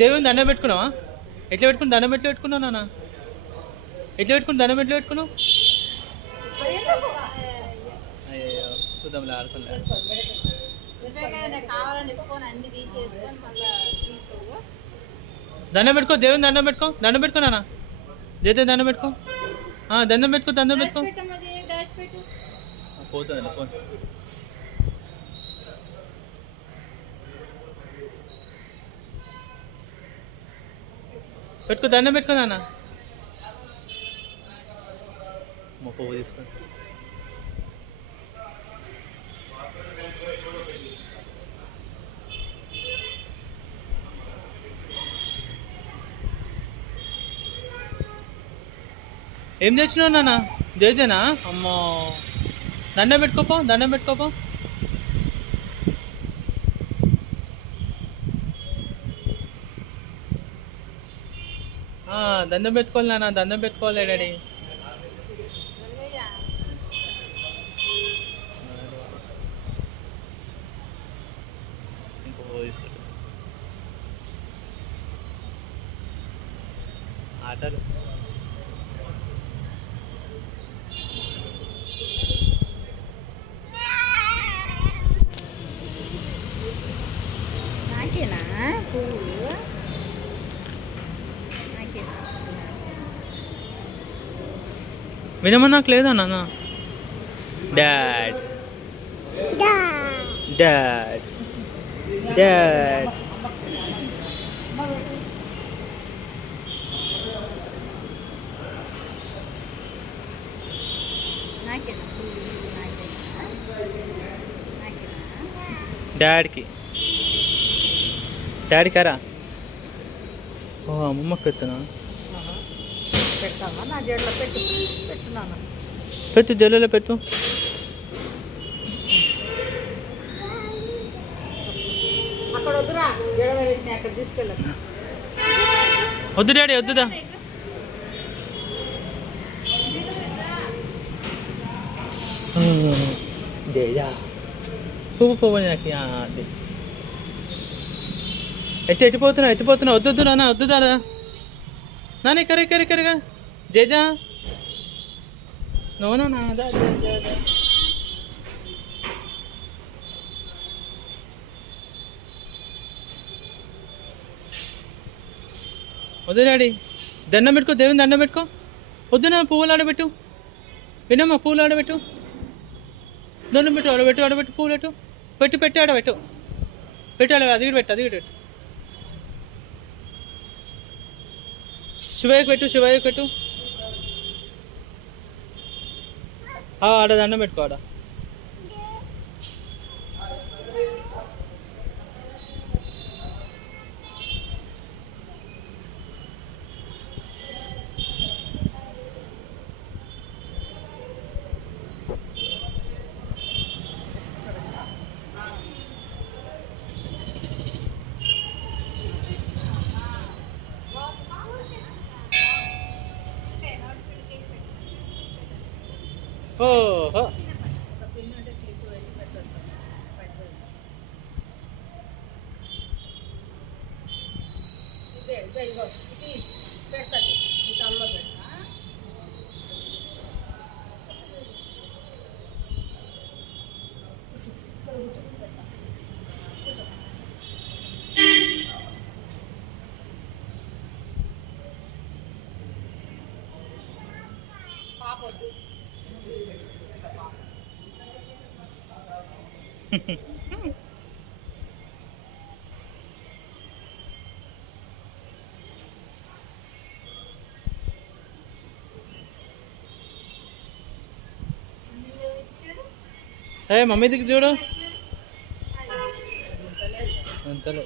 దేవుని దండం పెట్టుకున్నావా? ఎట్లా పెట్టుకుని దండం ఎట్లా పెట్టుకున్నావు నాన్న? ఎట్లా పెట్టుకుని దండం ఎట్లా పెట్టుకున్నావు? అయ్యో చూద్దాంలే, ఆడుకోలే. దండం పెట్టుకో, దేవుని దండం పెట్టుకో, దండం పెట్టుకో నాన్న. జైతే దండం పెట్టుకో, దండం పెట్టుకో, దండం పెట్టుకో. పోతుందండి ఫోన్. పెట్టుకో, దండం పెట్టుకో నాన్న. పువ్వు తీసుకో. ఏం తెచ్చినావు నాన్న? జేజేనా? అమ్మో, దండం పెట్టుకోపో, దండం పెట్టుకోపో. దండం పెట్టుకోవాలి నాన్న, దండం పెట్టుకోవాలి డాడీ. ఆటలు నాకేనా పువ్వు? వినమని నాకు లేదా నాన్న? Dad dad dad. డాడీకి డాడీ కరా. ఓ అమ్మమ్మకి పెడుతున్నా. పెడతావా? నా జడలో పెట్టు, పెట్టున్నాను. పెట్టు, జల్లులో పెట్టు. అక్కడ వద్దురా, జడలో పెట్టిన అక్కడ తీసుకెళ్ళదు. వద్దు డాడీ, వద్దుదా. జయా పువ్వు పువ్వు నాకు. ఎట్టిపోతున్నా, ఎత్తిపోతున్నా. వద్దు నాన్న, వద్దు దాదా నాన్న. కరెగా జేజా నో నాన్న. వద్దు డాడీ, దండం పెట్టుకో, దేవుని దండం పెట్టుకో. వద్దు నా పువ్వులు ఆడబెట్టు. వినమ్మా, పువ్వులు ఆడబెట్టు. దండం పెట్టు, ఆడబెట్టు పువ్వులు పెట్టి ఆడబెట్టు. పెట్టాలి, అది కూడా పెట్టు. శివయ్యకు పెట్టు. ఆడ దండం పెట్టుకో ఆడ. ఓహో, మమ్మీ దిక్కు చూడు. అంతలే